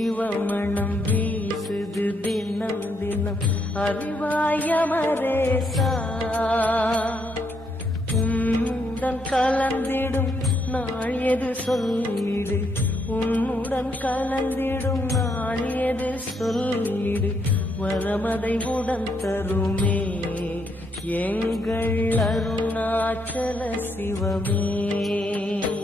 சிவமணம் வீசுது தினம் தினம் அறிவாயமரேசா உன்னுடன் கலந்திடும் நாள் எது சொல்லிடு உன்னுடன் கலந்திடும் நாள் எது சொல்லிடு வரமதை உடன் தருமே எங்கள் அருணாச்சல சிவமே.